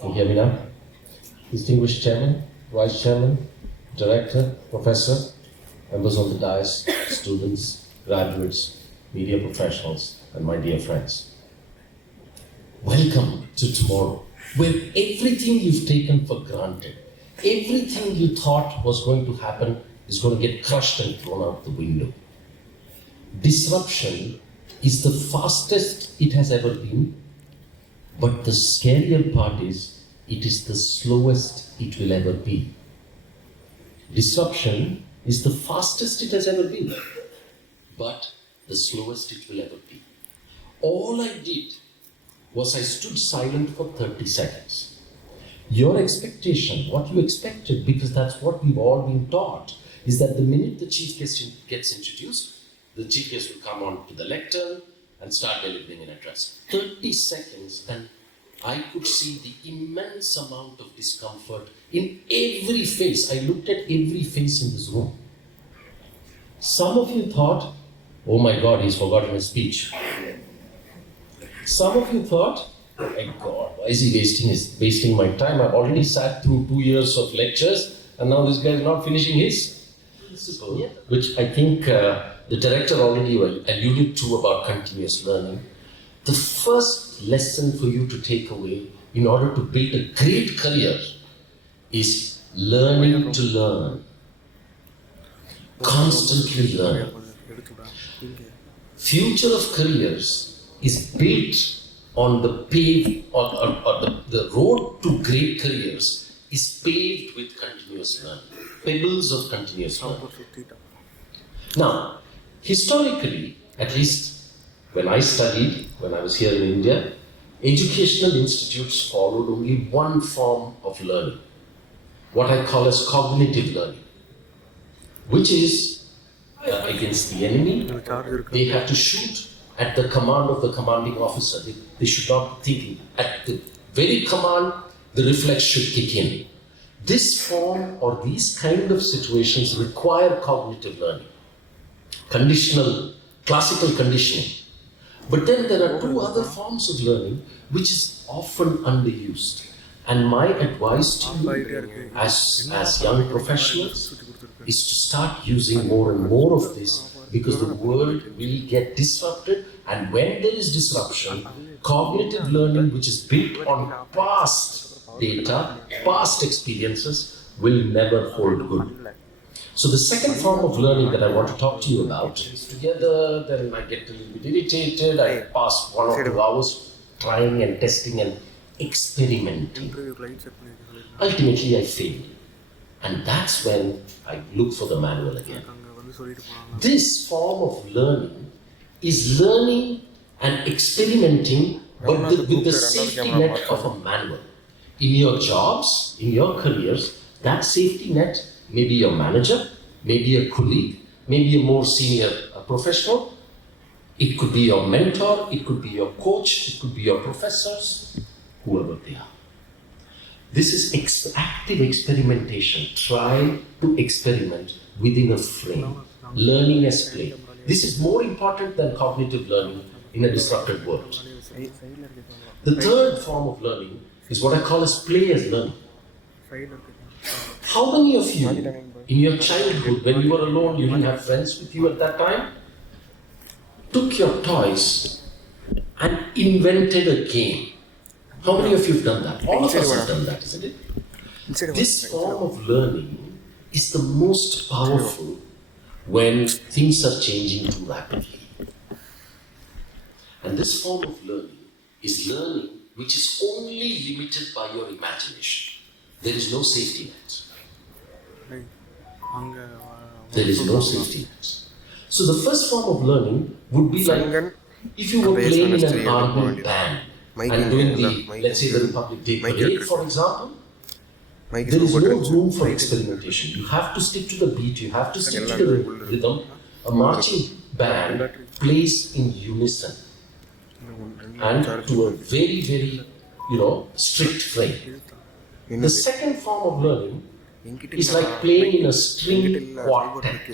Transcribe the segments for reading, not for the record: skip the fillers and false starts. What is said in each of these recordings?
Can you hear me now? Distinguished Chairman, Vice Chairman, Director, Professor, members of the dais, students, graduates, media professionals, and my dear friends. Welcome to tomorrow, where everything you've taken for granted, everything you thought was going to happen is going to get crushed and thrown out the window. Disruption is the fastest it has ever been, but the scarier part is it is the slowest it will ever be. Disruption is the fastest it has ever been, but the slowest it will ever be. All I did was I stood silent for 30 seconds. Your expectation, what you expected, because that's what we've all been taught, is that the minute the chief guest gets introduced, the chief guest will come on to the lectern and start delivering an address. 30 seconds, and I could see the immense amount of discomfort in every face. I looked at every face in this room. Some of you thought, oh my God, he's forgotten his speech. Some of you thought, oh my God, why is he wasting my time? I've already sat through 2 years of lectures, and now this guy is not finishing his. Which I think the director already alluded to about continuous learning. The first lesson for you to take away in order to build a great career is learning to learn. Constantly learning. Future of careers is built on the the road to great careers is paved with continuous learning. Pebbles of continuous learning. Now, historically, at least when I studied, when I was here in India, educational institutes followed only one form of learning, what I call as cognitive learning, which is against the enemy. They have to shoot at the command of the commanding officer. They should not be thinking. At the very command, the reflex should kick in. This form or these kind of situations require cognitive learning, conditional, classical conditioning. But then there are two other forms of learning which is often underused. And my advice to you as young professionals is to start using more and more of this, because the world will get disrupted, and when there is disruption, cognitive learning, which is built on past data, past experiences, will never hold good. So the second form of learning that I want to talk to you about is together, then I get a little bit irritated, I pass 1 or 2 hours trying and testing and experimenting. Ultimately, I fail. And that's when I look for the manual again. This form of learning is learning and experimenting, but with the safety net of a manual. In your jobs, in your careers, that safety net may be your manager, maybe a colleague, maybe a more senior professional. It could be your mentor, it could be your coach, it could be your professors, whoever they are. This is active experimentation. Try to experiment within a frame. Learning as play. This is more important than cognitive learning in a disrupted world. The third form of learning is what I call as play as learning. How many of you, in your childhood, when you were alone, you didn't have friends with you at that time, took your toys and invented a game? How many of you have done that? All of us have done that, isn't it? This form of learning is the most powerful when things are changing too rapidly. And this form of learning is learning which is only limited by your imagination. There is no safety net. There is no safety net. So the first form of learning would be like if you were playing in an army band and doing the, let's say, the Republic Day parade, for example, there is no room for experimentation. You have to stick to the beat, you have to stick to the rhythm. A marching band plays in unison and to a very, very, strict frame. The second form of learning is like playing in a string quartet.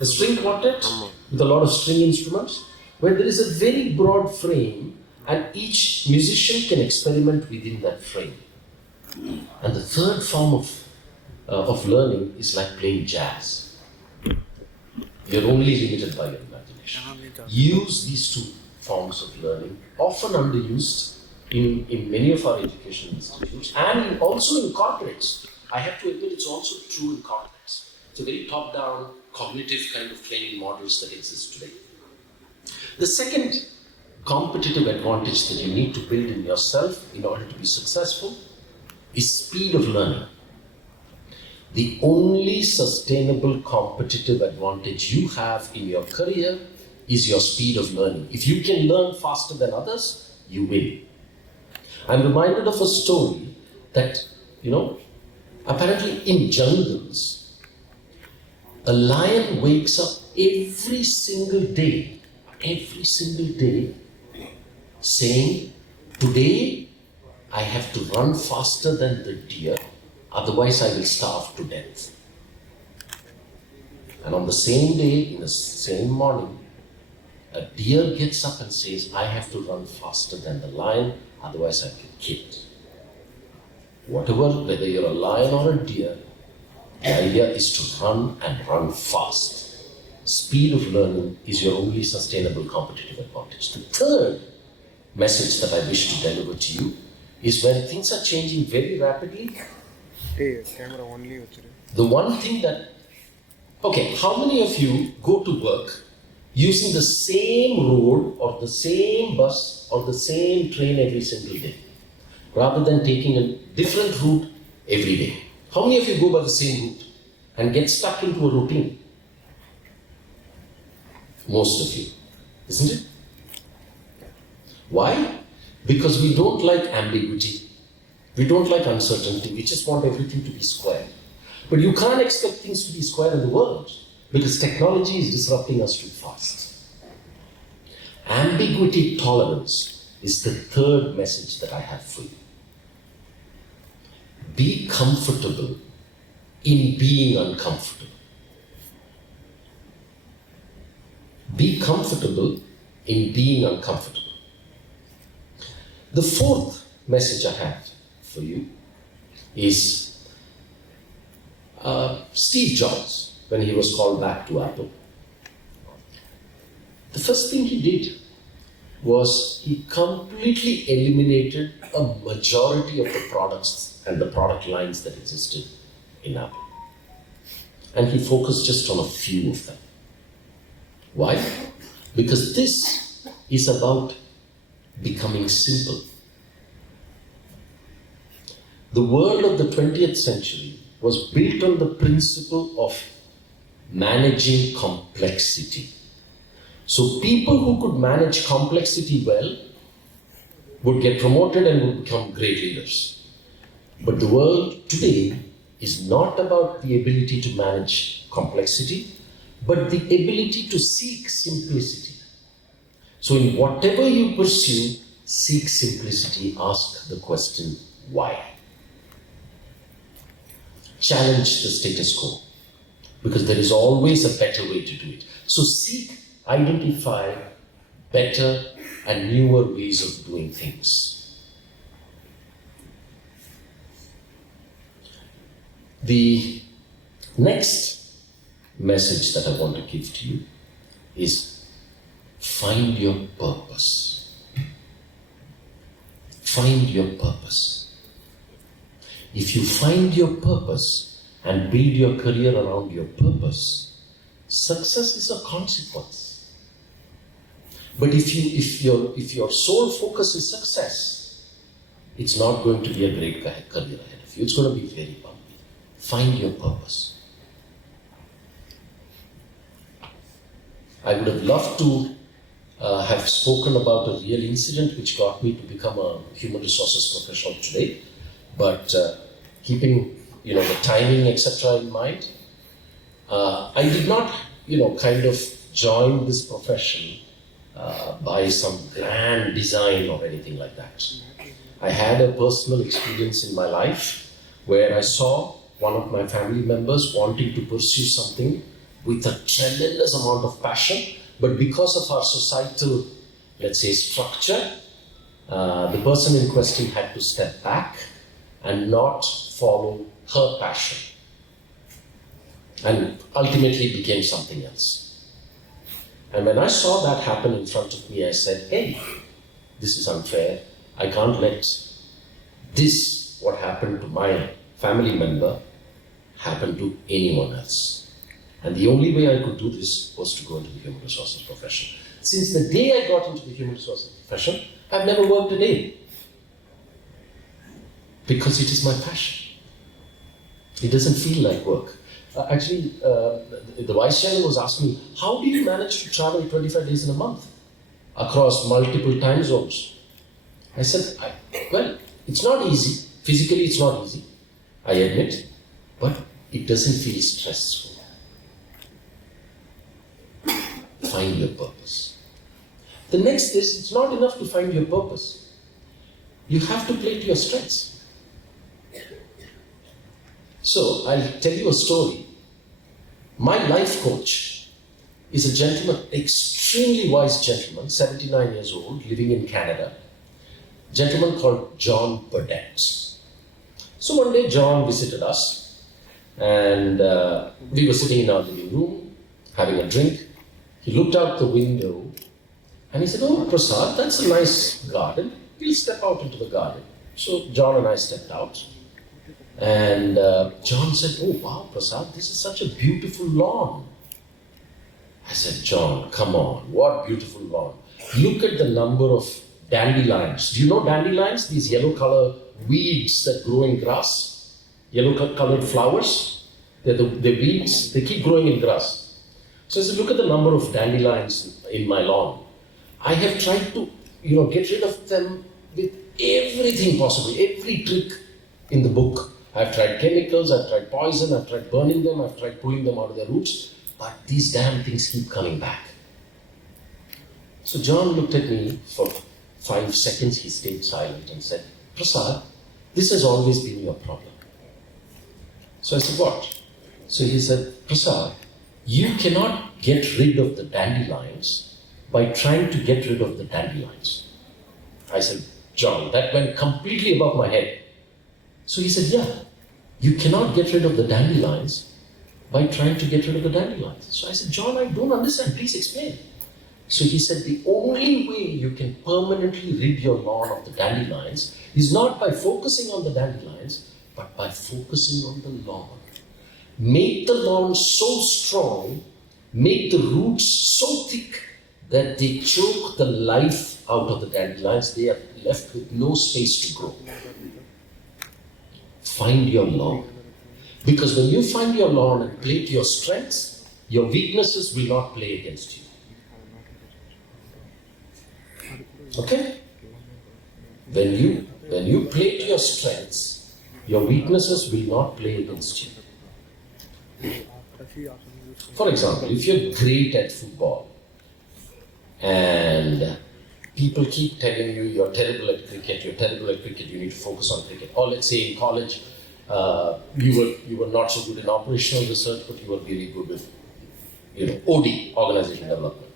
A string quartet with a lot of string instruments, where there is a very broad frame and each musician can experiment within that frame. And the third form of learning is like playing jazz. You're only limited by your imagination. Use these two forms of learning, often underused in many of our educational institutes and also in corporates. I have to admit it's also true in corporates. It's a very top-down, cognitive kind of training models that exist today. The second competitive advantage that you need to build in yourself in order to be successful is speed of learning. The only sustainable competitive advantage you have in your career is your speed of learning. If you can learn faster than others, you win. I'm reminded of a story that, apparently in jungles, a lion wakes up every single day, saying, today I have to run faster than the deer, otherwise I will starve to death. And on the same day, in the same morning, a deer gets up and says, I have to run faster than the lion, otherwise I'll get killed. Whether you're a lion or a deer, the idea is to run and run fast. Speed of learning is your only sustainable competitive advantage. The third message that I wish to deliver to you is when things are changing very rapidly, the one thing that, how many of you go to work using the same road or the same bus or the same train every single day, rather than taking a different route every day? How many of you go by the same route and get stuck into a routine? Most of you, isn't it? Why? Because we don't like ambiguity. We don't like uncertainty. We just want everything to be square. But you can't expect things to be square in the world because technology is disrupting us too fast. Ambiguity tolerance is the third message that I have for you. Be comfortable in being uncomfortable. Be comfortable in being uncomfortable. The fourth message I have for you is Steve Jobs, when he was called back to Apple. The first thing he did was he completely eliminated a majority of the products and the product lines that existed in Apple. And he focused just on a few of them. Why? Because this is about becoming simple. The world of the 20th century was built on the principle of managing complexity. So people who could manage complexity well would get promoted and would become great leaders. But the world today is not about the ability to manage complexity, but the ability to seek simplicity. So in whatever you pursue, seek simplicity, ask the question, why? Challenge the status quo, because there is always a better way to do it. So seek, identify better and newer ways of doing things. The next message that I want to give to you is find your purpose. Find your purpose. If you find your purpose and build your career around your purpose, success is a consequence. But if your sole focus is success, it's not going to be a great career ahead of you. It's going to be very bumpy. Find your purpose. I would have loved to have spoken about a real incident which got me to become a human resources professional today. But keeping the timing, etc. in mind, I did not kind of join this profession by some grand design or anything like that. I had a personal experience in my life where I saw one of my family members wanting to pursue something with a tremendous amount of passion, but because of our societal, let's say, structure, the person in question had to step back and not follow her passion. And ultimately became something else. And when I saw that happen in front of me, I said, hey, this is unfair. I can't let this, what happened to my family member, happen to anyone else. And the only way I could do this was to go into the human resources profession. Since the day I got into the human resources profession, I've never worked a day. Because it is my passion. It doesn't feel like work. The Vice Chairman was asking me, how do you manage to travel 25 days in a month across multiple time zones? I said, well, it's not easy. Physically, it's not easy, I admit, but it doesn't feel stressful. Find your purpose. The next is, it's not enough to find your purpose. You have to play to your strengths. So, I'll tell you a story. My life coach is a gentleman, extremely wise gentleman, 79 years old, living in Canada. A gentleman called John Burdett. So one day John visited us, and we were sitting in our living room, having a drink. He looked out the window, and he said, oh, Prasad, that's a nice garden. We'll step out into the garden. So John and I stepped out. And John said, oh wow, Prasad, this is such a beautiful lawn. I said, John, come on, what beautiful lawn. Look at the number of dandelions. Do you know dandelions? These yellow color weeds that grow in grass. Yellow colored flowers. They're weeds, they keep growing in grass. So I said, look at the number of dandelions in my lawn. I have tried to, get rid of them with everything possible, every trick in the book. I've tried chemicals, I've tried poison, I've tried burning them, I've tried pulling them out of their roots, but these damn things keep coming back. So John looked at me for 5 seconds, he stayed silent and said, Prasad, this has always been your problem. So I said, what? So he said, Prasad, you cannot get rid of the dandelions by trying to get rid of the dandelions. I said, John, that went completely above my head. So he said, yeah, you cannot get rid of the dandelions by trying to get rid of the dandelions. So I said, John, I don't understand, please explain. So he said, the only way you can permanently rid your lawn of the dandelions is not by focusing on the dandelions, but by focusing on the lawn. Make the lawn so strong, make the roots so thick that they choke the life out of the dandelions. They are left with no space to grow. Find your lawn. Because when you find your lawn and play to your strengths, your weaknesses will not play against you. Okay? When you play to your strengths, your weaknesses will not play against you. For example, if you're great at football and people keep telling you you're terrible at cricket, you need to focus on cricket. Or let's say in college, you were not so good in operational research, but you were really good with, OD, organization development.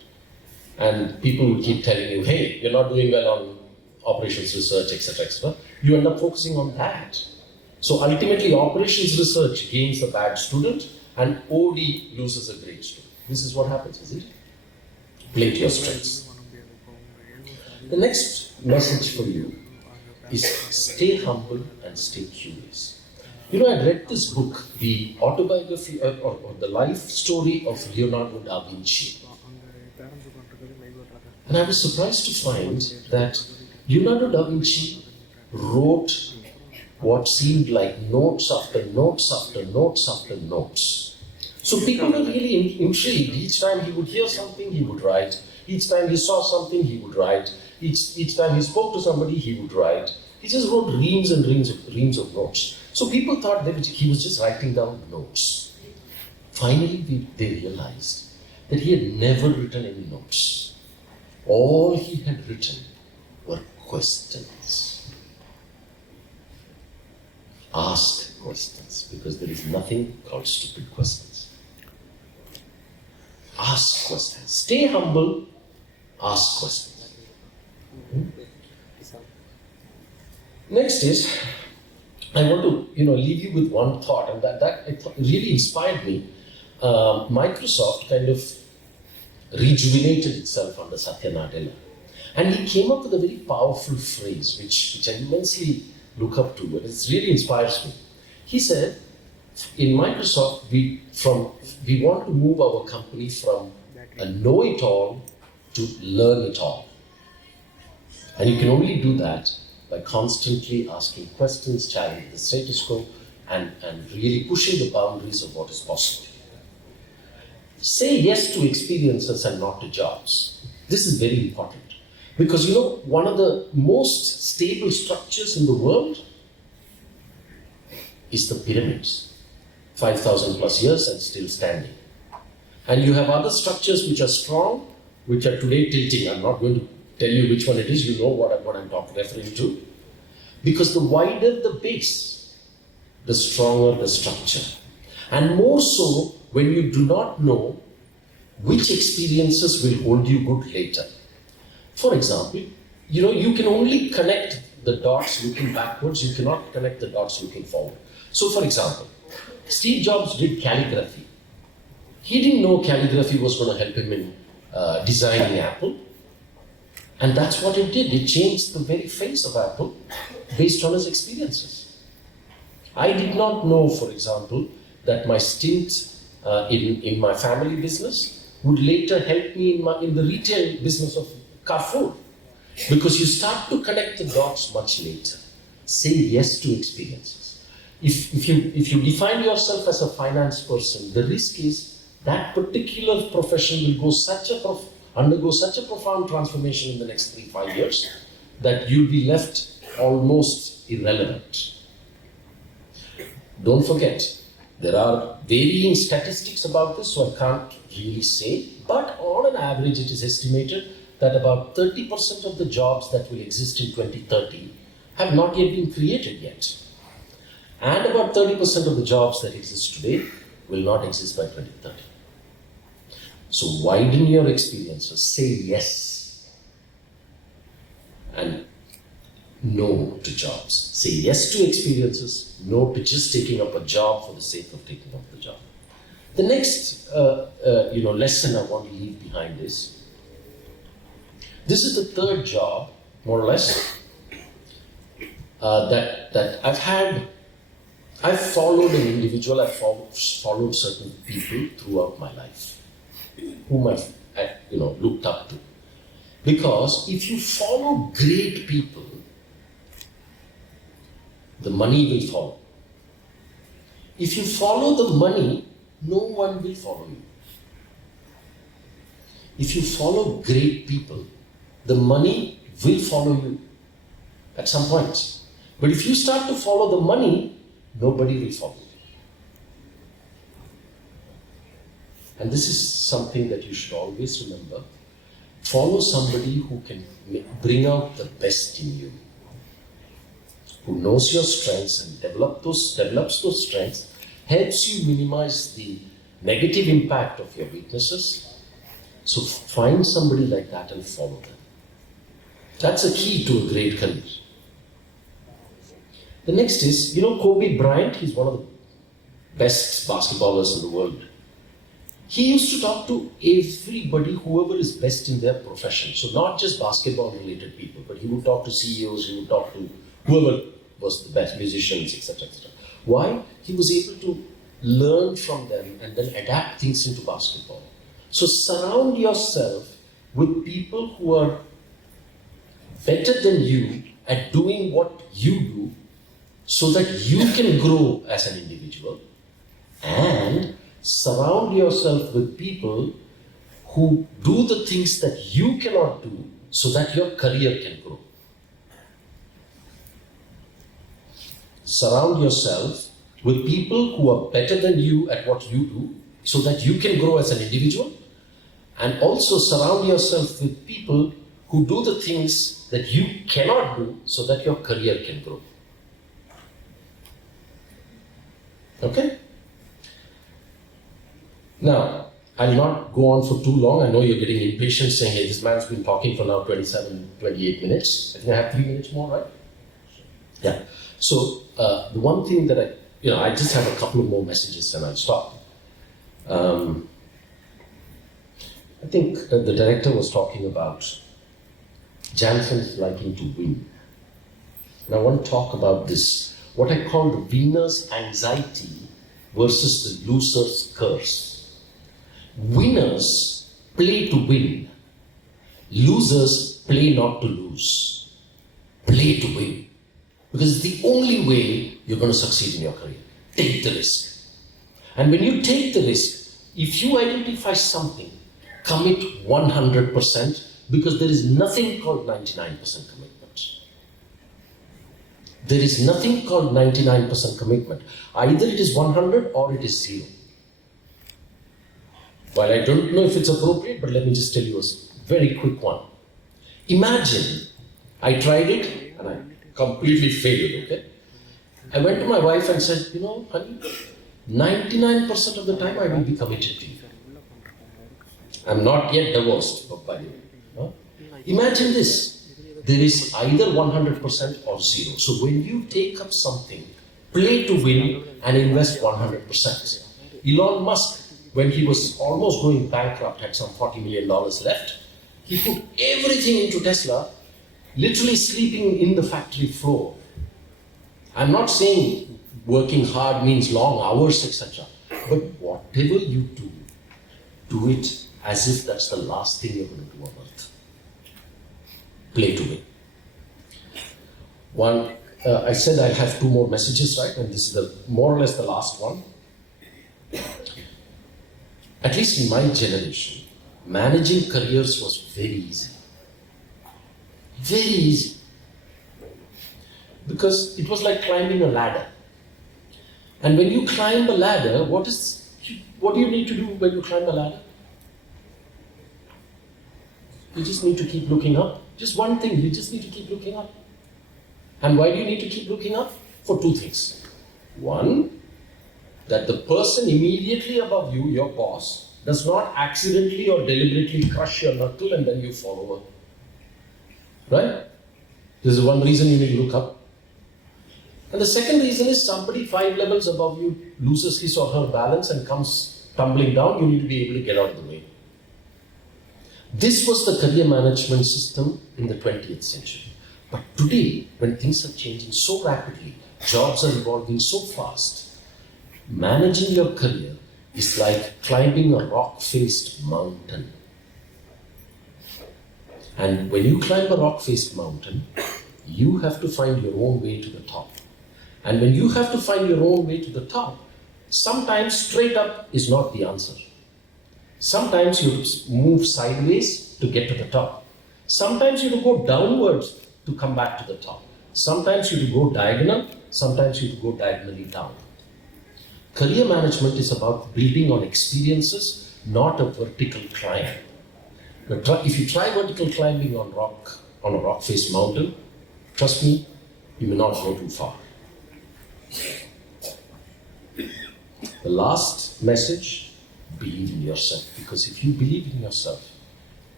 And people would keep telling you, hey, you're not doing well on operations research, etc., etc. You end up focusing on that. So ultimately, operations research gains a bad student, and OD loses a great student. This is what happens, isn't it? Play to your strengths. The next message for you is stay humble and stay curious. I read this book, the autobiography or the life story of Leonardo da Vinci. And I was surprised to find that Leonardo da Vinci wrote what seemed like notes after notes after notes after notes. So people were really intrigued. Each time he would hear something, he would write. Each time he saw something, he would write. Each time he spoke to somebody, he would write. He just wrote reams and reams of notes. So people thought that he was just writing down notes. Finally, they realized that he had never written any notes. All he had written were questions. Ask questions, because there is nothing called stupid questions. Ask questions. Stay humble, ask questions. Next is, I want to, leave you with one thought, and that really inspired me. Microsoft kind of rejuvenated itself under Satya Nadella. And he came up with a very powerful phrase, which I immensely look up to, and it really inspires me. He said, in Microsoft, we want to move our company from a know-it-all to learn-it-all. And you can only do that by constantly asking questions, challenging the status quo, and really pushing the boundaries of what is possible. Say yes to experiences and not to jobs. This is very important. Because one of the most stable structures in the world is the pyramids. 5,000 plus years and still standing. And you have other structures which are strong, which are today tilting. I'm not going to tell you which one it is, you know what I'm referring to. Because the wider the base, the stronger the structure. And more so when you do not know which experiences will hold you good later. For example, you can only connect the dots looking backwards, you cannot connect the dots looking forward. So for example, Steve Jobs did calligraphy. He didn't know calligraphy was going to help him in designing Apple. And that's what it did. It changed the very face of Apple based on his experiences. I did not know, for example, that my stint in my family business would later help me in the retail business of Carrefour. Because you start to connect the dots much later. Say yes to experiences. If you define yourself as a finance person, the risk is that particular profession will undergo such a profound transformation in the next 3-5 years that you'll be left almost irrelevant. Don't forget, there are varying statistics about this, so I can't really say, but on an average it is estimated that about 30% of the jobs that will exist in 2030 have not yet been created yet. And about 30% of the jobs that exist today will not exist by 2030. So widen your experiences, say yes and no to jobs. Say yes to experiences, no to just taking up a job for the sake of taking up the job. The next lesson I want to leave behind is, this is the third job, more or less, that I've had. I've followed an individual, I've followed certain people throughout my life, whom I've looked up to. Because if you follow great people, the money will follow. If you follow the money, no one will follow you. If you follow great people, the money will follow you at some point. But if you start to follow the money, nobody will follow you. And this is something that you should always remember. Follow somebody who can bring out the best in you, who knows your strengths and develops those strengths, helps you minimize the negative impact of your weaknesses. So find somebody like that and follow them. That's a key to a great career. The next is, Kobe Bryant, he's one of the best basketballers in the world. He used to talk to everybody, whoever is best in their profession. So not just basketball related people, but he would talk to CEOs, he would talk to whoever was the best, musicians, etc., etc. Why? He was able to learn from them and then adapt things into basketball. So surround yourself with people who are better than you at doing what you do, so that you can grow as an individual, and surround yourself with people who do the things that you cannot do, so that your career can grow. Surround yourself with people who are better than you at what you do, so that you can grow as an individual, and also surround yourself with people who do the things that you cannot do, so that your career can grow. Okay? Now, I'll not go on for too long. I know you're getting impatient saying, hey, this man's been talking for now 27, 28 minutes. I think I have 3 minutes more, right? Yeah. So the one thing that I just have a couple of more messages and I'll stop. I think the director was talking about Jansen's liking to win. And I want to talk about this, what I call the winner's anxiety versus the loser's curse. Winners play to win. Losers play not to lose. Play to win. Because it's the only way you're going to succeed in your career. Take the risk. And when you take the risk, if you identify something, commit 100%, because there is nothing called 99% commitment. There is nothing called 99% commitment. Either it is 100 or it is 0. Well, I don't know if it's appropriate, but let me just tell you a very quick one. Imagine I tried it and I completely failed, okay? I went to my wife and said, honey, 99% of the time I will be committed to you. I'm not yet divorced, by the way. No? Imagine this. There is either 100% or 0. So when you take up something, play to win and invest 100%. Elon Musk, when he was almost going bankrupt, had some $40 million left, he put everything into Tesla, literally sleeping in the factory floor. I'm not saying working hard means long hours, etc. But whatever you do, do it as if that's the last thing you're going to do on earth. Play to win. I said I have 2 more messages, right? And this is more or less the last one. At least in my generation, managing careers was very easy. Very easy. Because it was like climbing a ladder. And when you climb a ladder, what do you need to do when you climb a ladder? You just need to keep looking up. Just one thing, you just need to keep looking up. And why do you need to keep looking up? For 2 things. One, that the person immediately above you, your boss, does not accidentally or deliberately crush your knuckle and then you fall over. Right? This is one reason you need to look up. And the second reason is somebody 5 levels above you loses his or her balance and comes tumbling down, you need to be able to get out of the way. This was the career management system in the 20th century. But today, when things are changing so rapidly, jobs are evolving so fast, managing your career is like climbing a rock-faced mountain. And when you climb a rock-faced mountain, you have to find your own way to the top. And when you have to find your own way to the top, sometimes straight up is not the answer. Sometimes you move sideways to get to the top. Sometimes you go downwards to come back to the top. Sometimes you go diagonal, sometimes you go diagonally down. Career management is about building on experiences, not a vertical climb. If you try vertical climbing on a rock-faced mountain, trust me, you may not go too far. The last message, believe in yourself. Because if you believe in yourself,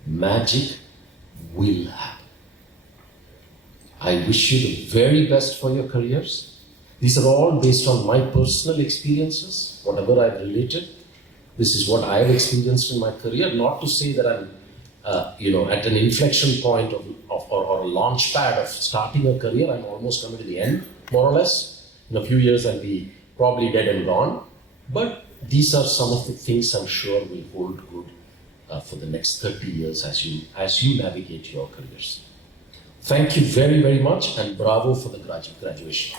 magic will happen. I wish you the very best for your careers. These are all based on my personal experiences, whatever I've related. This is what I've experienced in my career. Not to say that I'm at an inflection point or a launch pad of starting a career. I'm almost coming to the end, more or less. In a few years, I'll be probably dead and gone. But these are some of the things I'm sure will hold good for the next 30 years as you navigate your careers. Thank you very, very much, and bravo for the graduation.